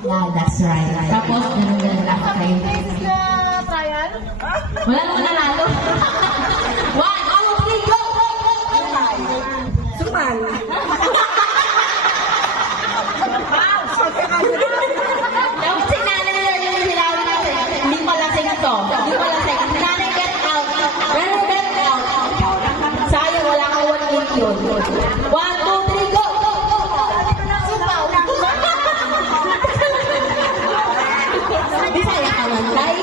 Yeah, that's right. Tapos, ganun lang kayo. Trial? Wala naman nanalo. 1, 2, 3, go! Suman. Dapat si nanay na lang yung sinabi natin. Hindi pala to. Hindi pala sing. Nanay, get out. Nanay, get out. Sayang, wala kang 1 million. 1, 2, 3, go! Sumaw. Bisaya ka man, tay.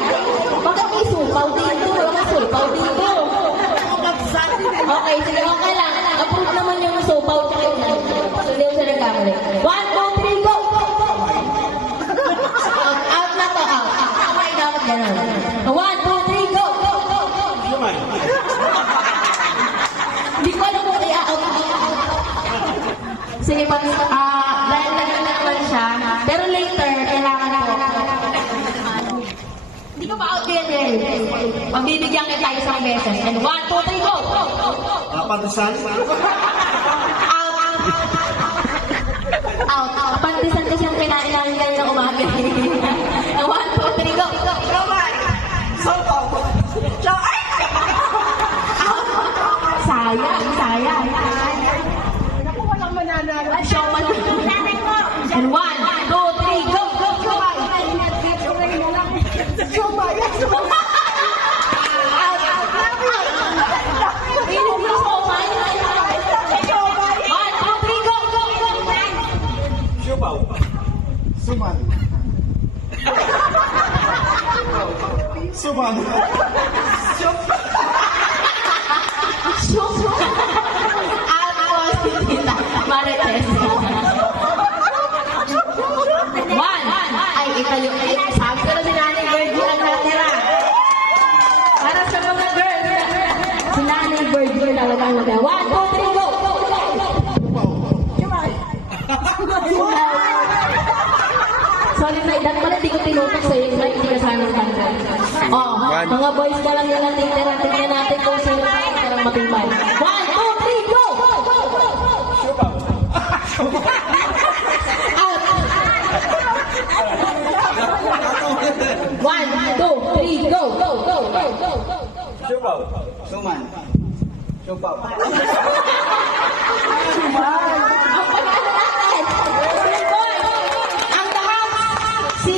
Bakit may supaw dito? Wala kang supaw dito. Okay, sige, okay lang. Approve naman yung supaw tsaka yung nanay. So, hindi ko siya nagkamali. 1, 2, 3, go! Out na to, out. Okay, dapat ganun. 1, 2, 3, go! Hindi ko alam kung i-out. Sige, dahil naging naman siya, pero later, kailangan ko. Hindi ko pa out yun eh. Magbibigyan kita isang beses. And 1, 2, 3, go! Pantesan? Out. Pantisan kasi ang pinailangan kayo ng umaga. 1, 2, 3, go! Sayang. Naku, walang mananalo. Showman. And 1, 2, 3, go! Suman. Suman. Marites. 1. Ay, ito yung sabi ko na si Nanay Virgie ang natira. Para sa mga girls. Si Nanay Virgie talaga ang natira. 1, 2, 3, go! Sorry, Nay. Dahil pala di ko tinutok sa'yo yung Nay. Hindi ka sana tanda. Oh, mga boys ka lang yung natitira. Tingnan natin kung sino sa natirang matimbay. 1, 2, 3, go! Out! 1, 2, 3, go! Suman. Supaw. Ang panalo natin! Boy! Ang taas! Si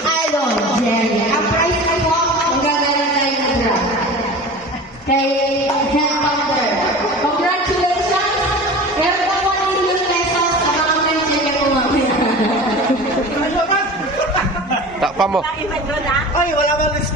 Idol Jerry. Ang prize na po, ang gagana tayo ng drop. Kay Headbounder. Congratulations! Meron ka 1 million pesos sa mga friends niya po mamaya. Takpa mo. Ay, wala ba list?